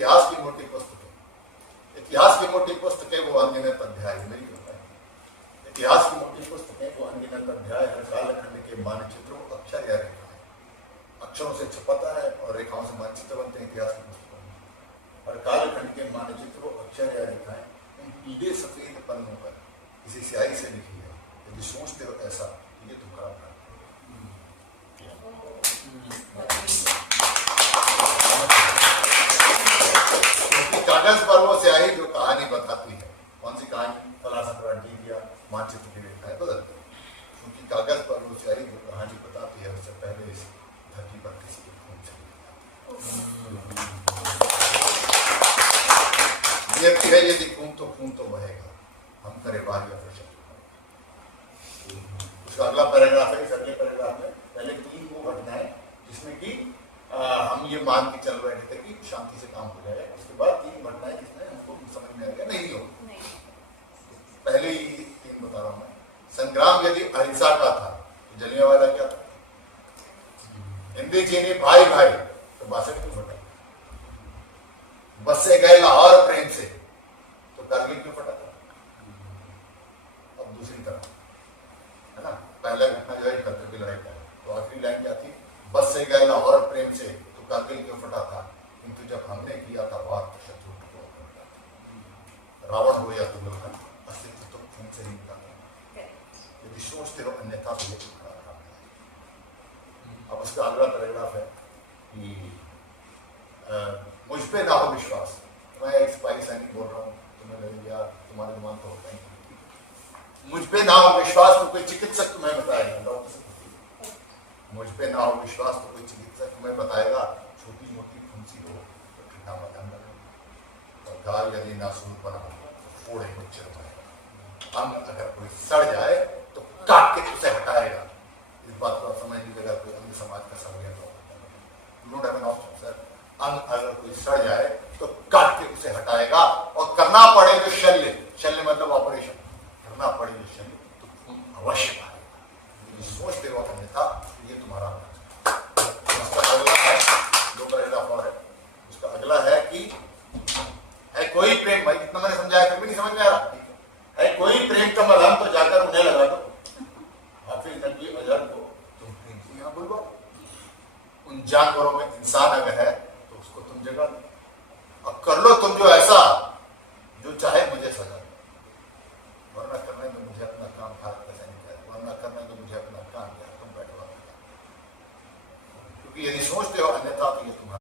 इतिहास की मोटी पुस्तकें वो अनगिनत अध्याय में ही होता है। इतिहास की मोटी पुस्तकें वो अनगिनत अध्याय हर कालखंड के मानचित्रों अक्षर या रेखाएं, अक्षरों से छपता है और रेखाओं से मानचित्र बनते हैं इतिहास की पुस्तकों में। हर कालखंड के मानचित्रों अक्षर या रेखाएं इन पीले सफेद पन्नों पर किसी स्याही से लिखी है। यदि सोचते हो ऐसा ये तो खराब है। कागज पर वो स्याही जो कहानी बताती है, कौन सी कहानी, फला सम्राट जीत गया, मानचित्र की रेखाएं बदलती है। क्योंकि कागज पर वो स्याही जो कहानी बताती है उससे पहले इस धरती पर किसी की खून चली जाती है। यदि खून तो बहेगा, हम करे बाहर या फिर उसका अगला पैराग्राफ है। इस अगले पैराग्राफ में पहले 3 वो घटनाएं जिसमें कि हम ये मान के चल रहे थे कि शांति से काम हो जाएगा। उसके बाद 3 घटनाएं जिसमें हमको समझ में आ गया नहीं हो। पहले ही 3 बता रहा हूं मैं। संग्राम यदि अहिंसा का था तो जलियांवाला क्या था? हिंदी चीनी भाई भाई तो 62 क्यों फटा? बस से गए लाहौर प्रेम से तो कारगिल क्यों फटा था? अब दूसरी तरफ है ना, पहला घटना जो है खतर की लड़ाई का, तो आखिरी लाइन क्या थी? बस से गए लाहौर प्रेम से तो कारगिल क्यों फटा था? किंतु जब हमने किया था बात तो शत्रु को फटा था। रावण हो या दुर्योधन, अस्तित्व तो खून से ही निकलता है। यदि सोचते हो अन्यथा तो ये खड़ा रहा। अब उसका अगला पैराग्राफ है कि मुझ पे ना हो विश्वास। मैं एक सिपाही सैनिक बोल रहा हूँ, तुम्हें लगेगा तुम्हारे दिमाग तो होता ही। मुझ पे ना हो विश्वास तो कोई चिकित्सक तुम्हें बताएगा, डॉक्टर से मुझ पे ना हो विश्वास तो कोई चिकित्सक तुम्हें बताएगा। छोटी मोटी फुंसी हो तो ठंडा मदन लगे, और गाल यदि नासूर बना तो फोड़े को चिरवाएगा। अन्न अगर कोई सड़ जाए तो काट के उसे हटाएगा। इस बात को आप समझ लीजिएगा, कोई अन्य समाज का सड़ गया तो don't have an option sir.